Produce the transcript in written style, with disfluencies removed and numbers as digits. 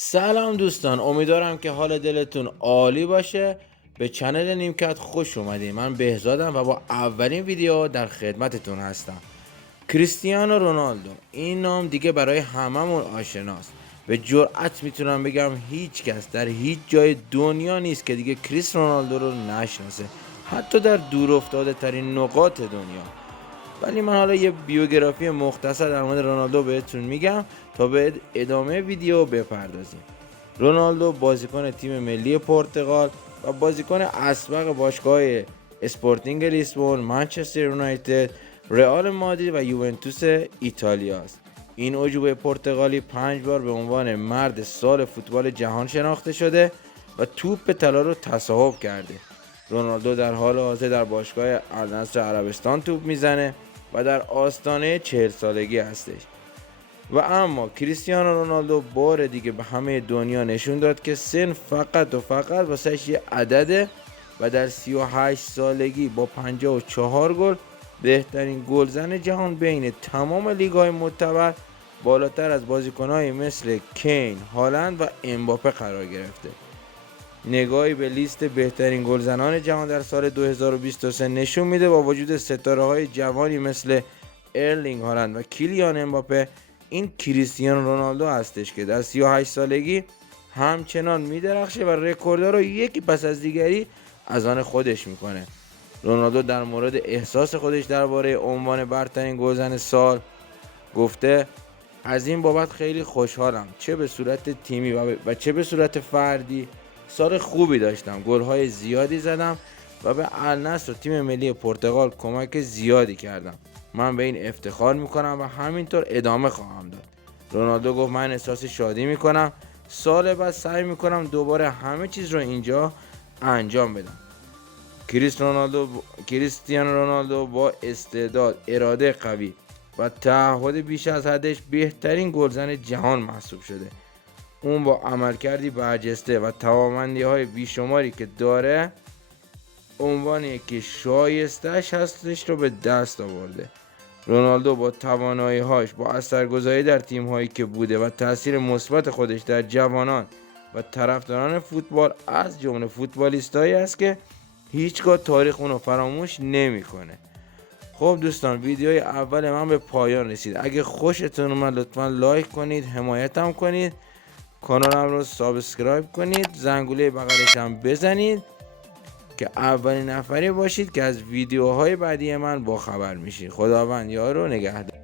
سلام دوستان، امیدوارم که حال دلتون عالی باشه. به چنل نیمکت خوش اومدین. من بهزادم و با اولین ویدیو در خدمتتون هستم. کریستیانو رونالدو، این نام دیگه برای هممون آشناست. به جرئت میتونم بگم هیچ کس در هیچ جای دنیا نیست که دیگه کریس رونالدو رو نشناسه، حتی در دور افتاده ترین نقاط دنیا. ولی من حالا یه بیوگرافی مختصر در مورد رونالدو بهتون میگم تا به ادامه ویدیو بپردازیم. رونالدو بازیکن تیم ملی پرتغال و بازیکن اسبق باشگاه اسپورتینگ لیسبون، منچستر یونایتد، رئال مادرید و یوونتوس ایتالیا است. این عجوبه پرتغالی 5 بار به عنوان مرد سال فوتبال جهان شناخته شده و توپ طلا رو تصاحب کرده. رونالدو در حال حاضر در باشگاه النصر عربستان توپ میزنه و در آستانه 40 سالگی هستش. و اما کریستیانو رونالدو بار دیگه به همه دنیا نشون داد که سن فقط و فقط واسهش یه عدده و در 38 سالگی با 54 گل بهترین گلزن جهان بین تمام لیگ‌های معتبر بالاتر از بازیکن‌های مثل کین، هالند و امباپه قرار گرفته. نگاهی به لیست بهترین گلزنان جهان در سال 2023 نشون میده با وجود ستاره‌های جوانی مثل ارلینگ هالند و کیلیان امباپه، این کریستیانو رونالدو هستش که در 38 سالگی همچنان میدرخشه و رکوردها رو یکی پس از دیگری از آن خودش میکنه. رونالدو در مورد احساس خودش درباره عنوان برترین گلزن سال گفته: از این بابت خیلی خوشحالم، چه به صورت تیمی و چه به صورت فردی. سال خوبی داشتم، گل‌های زیادی زدم و به النصر و تیم ملی پرتغال کمک زیادی کردم. من به این افتخار میکنم و همینطور ادامه خواهم داد. رونالدو گفت: من احساس شادی میکنم، سال بعد سعی میکنم دوباره همه چیز رو اینجا انجام بدم. کریستیانو رونالدو با استعداد، اراده قوی و تعهد بیش از حدش بهترین گلزن جهان محسوب شده. اون با عملکردی برجسته و توانمندی‌های بیشماری که داره، عنوانی که شایسته‌اش هستش رو به دست آورده. رونالدو با توانایی‌هاش، با اثرگذاری در تیم‌هایی که بوده و تاثیر مثبت خودش در جوانان و طرفداران فوتبال از جمله فوتبالیستایی است که هیچگاه تاریخ اونو فراموش نمی‌کنه. خب دوستان، ویدیوی اول من به پایان رسید. اگه خوشتون اومد لطفا لایک کنید، حمایتم کنید، کانالم رو سابسکرایب کنید، زنگوله بغلش هم بزنید که اولین نفری باشید که از ویدیوهای بعدی من با خبر میشید. خداوند یار و نگهدار.